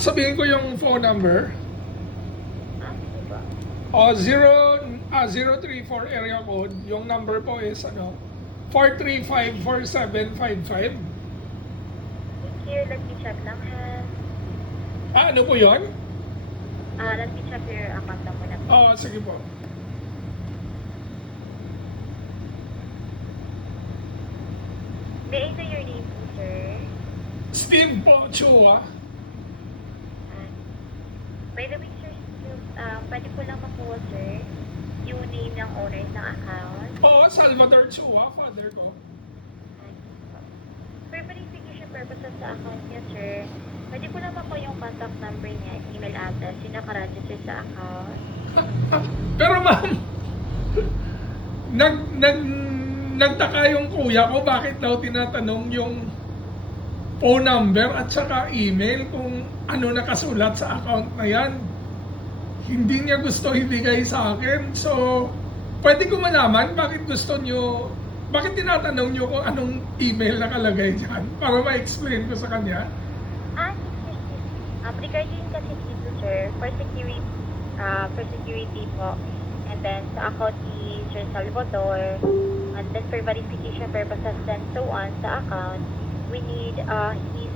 Sabihin ko yung phone number. Sige po. 034 area code. Yung number po is 435-4755. Thank you. Let me check lang ha. Ano po yun? Let me check your account lang muna. Sige po. May I know your name po, sir? Steve po, Chua. By the way, sir, pwede ko lang makuha, sir, yung name ng owners ng account. Salvador Chua, father ko. For verification purposes sa account niya, sir, pwede ko lang makuha yung contact number niya at email address yung nakaregister sa account. Pero ma'am, nagtaka yung kuya ko bakit daw tinatanong yung phone number at saka email kung ano nakasulat sa account na yan. Hindi niya gusto ibigay sa akin. So, pwede ko malaman bakit bakit tinatanong niyo kung anong email nakalagay dyan para ma-explain ko sa kanya. Regarding kasi dito, sir, for security po, and then sa account ni Sir Salvador, and then for verification purposes and so on sa account, we need his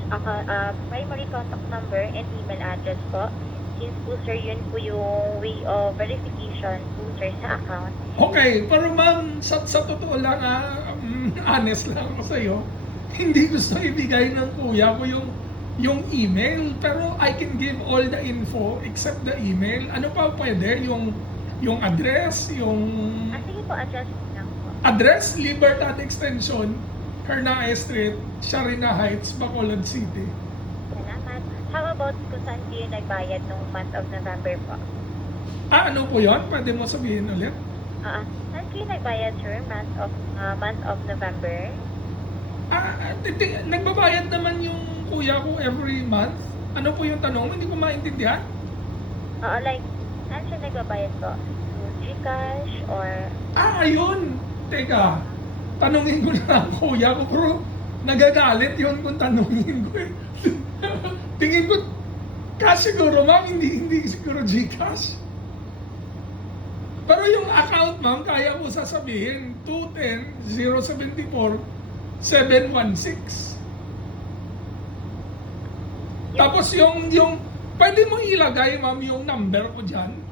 primary contact number and email address po. Since po, sir, yun po yung way of verification po, sir, sa account. Okay, pero ma'am, sa totoo lang, honest lang ako sa'yo, hindi gusto ibigay ng kuya ko yung email, pero I can give all the info except the email. Ano pa pwede? Yung address, Sige po, address lang po. address, Libertad Extension, Hernae Street, Sharina Heights, Bacolod City. Salamat. How about kung saan kayo nagbayad noong month of November po? Ano po yun? Pwede mo sabihin ulit? Saan kayo nagbayad, sir, month of November? Nagbabayad naman yung kuya ko every month. Ano po yung tanong? Hindi ko maintindihan. Like, saan siya nagbabayad po? Gcash or... Ayun! Teka, tanungin ko na ang kuya ko, pero nagagalit yun kung tanungin ko eh. Tingin ko, cash siguro ma'am, hindi siguro Gcash. Pero yung account ma'am, kaya ko sasabihin, 210-074-716. Tapos yung pwede mo ilagay ma'am yung number ko dyan.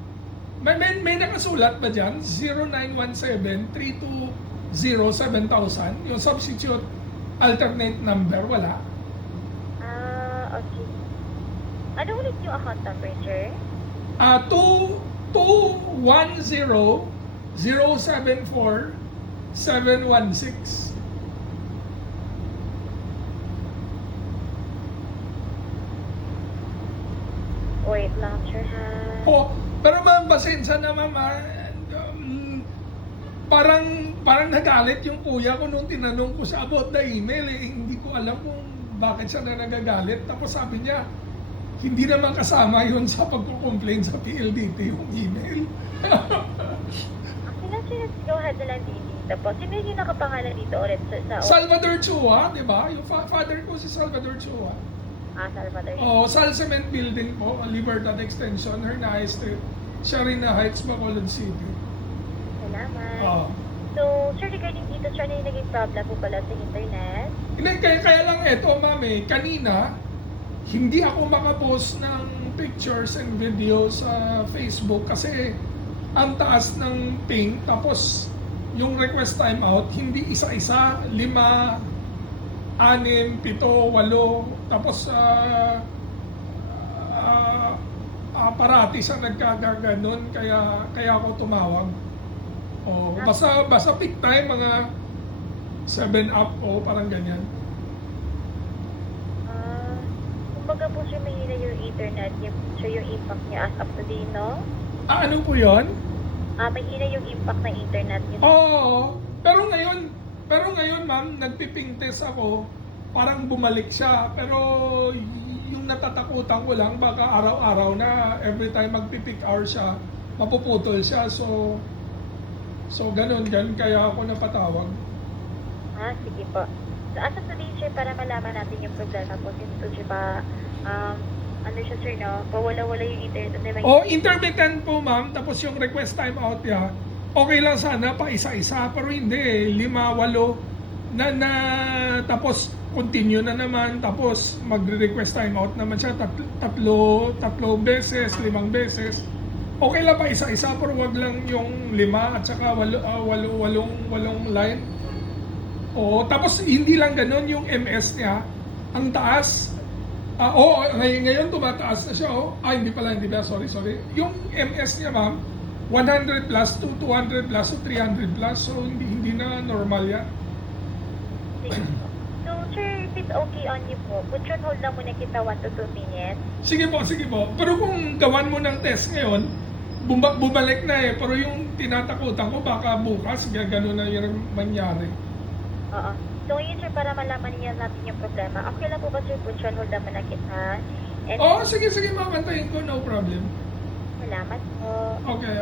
May nakasulat ba dyan? 0917-320-7000. Yung substitute alternate number, wala. Okay. Ano ulit yung account number, sir? 210-074-716. Wait lang, sir, ha? Pero ma'am, pasensya na ma'am, parang nagalit yung kuya ko nung tinanong ko siya about the email eh. Hindi ko alam kung bakit siya na nagagalit. Tapos sabi niya, hindi naman kasama yun sa pagko-complain sa PLDT yung email. Okay lang, sir. Go ahead na lang dito po. Sino yung nakapangalan dito ulit sa Salvador Chua, di ba? Yung father ko si Salvador Chua. Salvador? Sal Cement Building po, Libertad Extension, Hernae Street, Sharina Heights, Bacolod City. Salamat. So, sir, regarding dito, sir, na yung naging problem po pala sa internet? Hindi, kaya lang eto, mami, kanina, hindi ako makapost ng pictures and videos sa Facebook kasi ang taas ng ping, tapos yung request timeout, hindi isa-isa, 5, 6, 7, 8, tapos parati siya nagkagaganon, kaya ako tumawag. Basta peak time, mga 7 up parang ganyan. Kumbaga po, sir, mahina yung internet niya, sir, yung impact niya as up to date, no? Ano po yun? Mahina yung impact ng internet niya. Oo. Pero ngayon ma'am, nagpiping test ako, parang bumalik siya. Pero yung natatakutan ko lang, baka araw-araw na, every time magpipick hour siya, mapuputol siya. So ganun, kaya ako napatawag. Sige po. So, as of today, sir, para malaman natin yung problema po, since po, sir, ano siya sir, no? Pawala-wala yung internet. Ano may Intermittent po ma'am, tapos yung request time out niya, okay lang sana pa isa-isa, pero hindi, 5, 8, tapos continue na naman, tapos magre-request time out naman siya, tatlo beses, 5 beses. Okay lang pa isa-isa, pero wag lang yung 5 at saka 8 line. Tapos hindi lang ganun yung MS niya, ang taas. Ngayon tumataas na siya. Hindi pala, sorry. Yung MS niya ma'am, 100 plus to 200 plus to 300 plus, so hindi na normal yan. Sige po. So sir, if it's okay on you po, put your hold lang muna kita 1 to 2 minutes. Sige po. Pero kung gawan mo ng test ngayon, bumalik na pero yung tinatakutan ko baka bukas, gano'n na yung mangyari. Oo. So yun sir, para malaman niya natin yung problema. Okay lang po ba sir, put your hold lang muna kita? And Sige, mamantayin ko, no problem. salamat po. Okay.